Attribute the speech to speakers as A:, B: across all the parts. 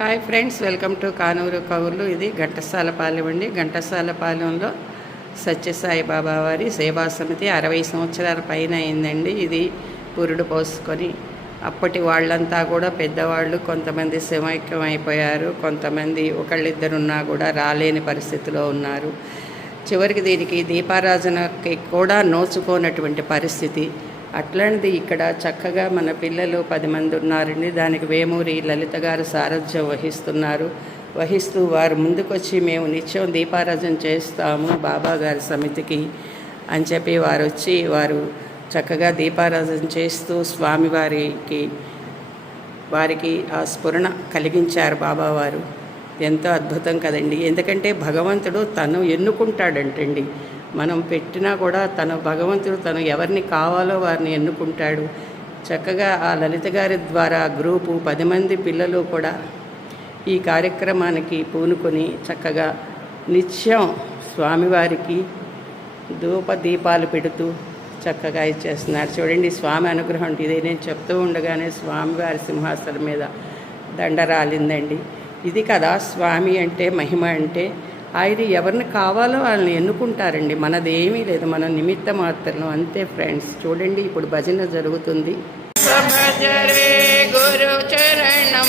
A: Hi friends welcome to Kanuru కవులు ఇది ఘంటసాలపాలెం అండి. ఘంటసాలపాలెంలో సత్యసాయి బాబా వారి సేవా సమితి అరవై సంవత్సరాల పైన అయిందండి. ఇది పురుడు పోసుకొని అప్పటి వాళ్ళంతా కూడా పెద్దవాళ్ళు కొంతమంది సమైక్యం అయిపోయారు కొంతమంది ఒకళ్ళిద్దరున్నా కూడా రాలేని పరిస్థితిలో ఉన్నారు. చివరికి దీనికి దీపారాజనకి కూడా నోచుకోనటువంటి పరిస్థితి అట్లాంటిది ఇక్కడ చక్కగా మన పిల్లలు పది మంది ఉన్నారండి. దానికి వేమూరి లలిత గారు సారథ్యం వహిస్తున్నారు. వహిస్తూ వారు ముందుకొచ్చి మేము నిత్యం దీపారాజన చేస్తాము బాబా గారి సమితికి అని చెప్పి వారు వచ్చి వారు చక్కగా దీపారాధన చేస్తూ స్వామివారికి వారికి ఆ స్ఫురణ కలిగించారు బాబావారు ఎంతో అద్భుతం కదండి. ఎందుకంటే భగవంతుడు తను ఎన్నుకుంటాడంటండి. మనం పెట్టినా కూడా తన భగవంతుడు తను ఎవరిని కావాలో వారిని ఎన్నుకుంటాడు. చక్కగా ఆ లలిత గారి ద్వారా గ్రూపు పది మంది పిల్లలు కూడా ఈ కార్యక్రమానికి పూనుకొని చక్కగా నిత్యం స్వామివారికి ధూప దీపాలు పెడుతూ చక్కగా ఇచ్చేస్తున్నారు చూడండి స్వామి అనుగ్రహం. ఇదే నేను చెప్తూ ఉండగానే స్వామివారి సింహాసనం మీద దండ రాలిందండి. ఇది కదా స్వామి అంటే మహిమ అంటే ఆయన ఎవరిని కావాలో వాళ్ళని ఎన్నుకుంటారండి. మనది ఏమీ లేదు. మన నిమిత్త మాత్రం అంతే ఫ్రెండ్స్. చూడండి ఇప్పుడు భజన జరుగుతుంది. గురు చరణం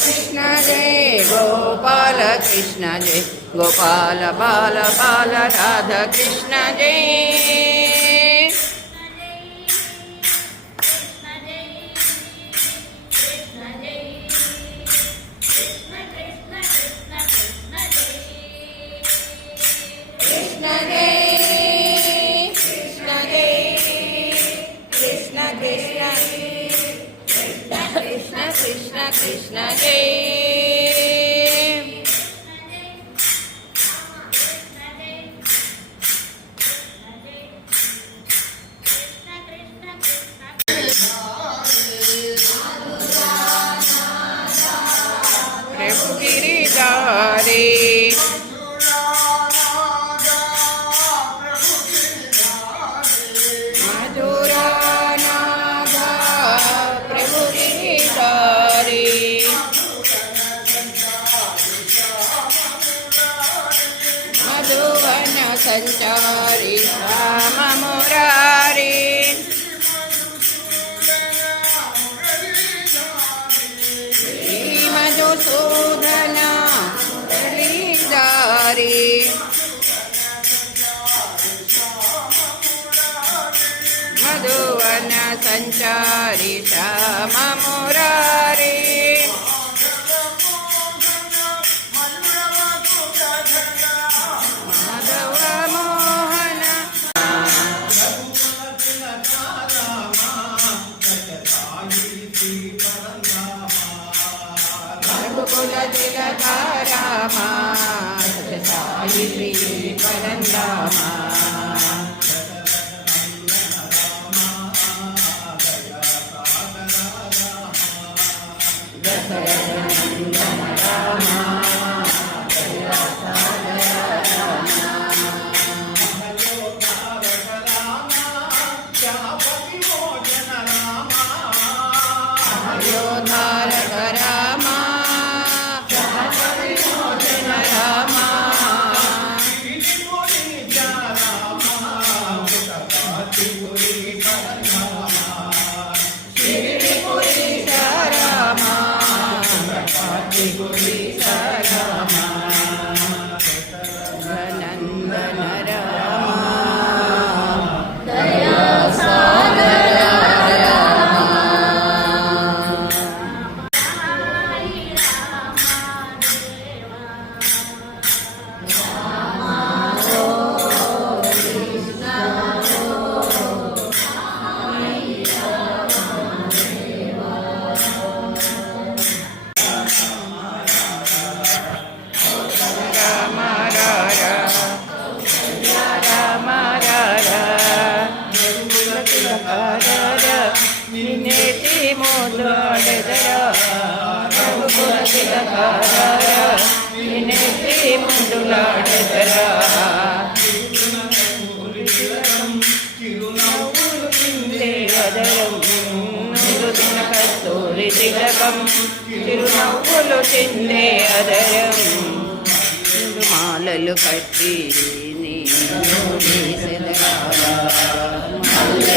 A: Krishna Jay, Gopala Krishna Jay, Gopala Bala Bala Radha Krishna Jay. Krishna Krishna. ಸಂಚಾರಿ ರಾಮ ಮುರಾರಿ ಮಧುಸೂದನ ದಾರಿ ಮಧುವನ ಸಂಚಾರಿ ರಾಮ ಹರರ ನಿನ್ನೆ ಮೊದಲು ಅಡೆದರ ಹರರ ನಿನ್ನೆ ಮೊದಲು ಅಡೆದರ కస్తూరి తిలకం చిరునవ్వులు తిందే అదరం మాలలు కట్టి నీ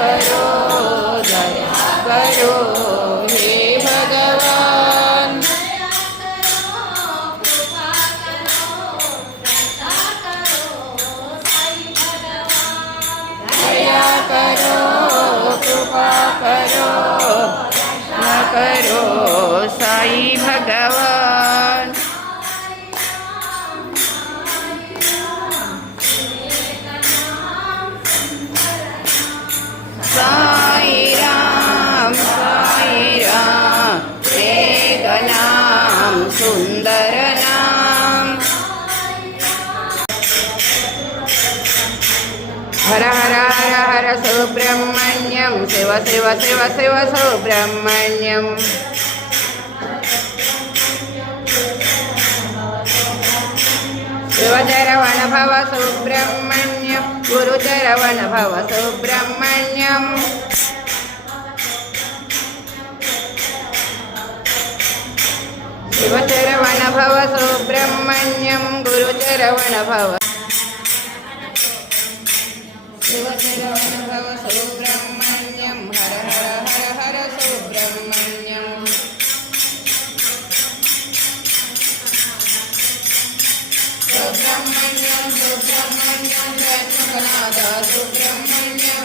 A: करो दया करो हे भगवान दया करो कृपा करो न करो साई भगवान హర హర హర హర సుబ్రహ్మణ్యం. శివ శివ శివ శివ సుబ్రహ్మణ్యం. శివచరవణ భవ సుబ్రహ్మణ్యం. గురుచరవణ భవ సుబ్రహ్మణ్యం. శివచరవణ భవ సుబ్రహ్మణ్యం. గురుచరవణ భవ I don't Yeah.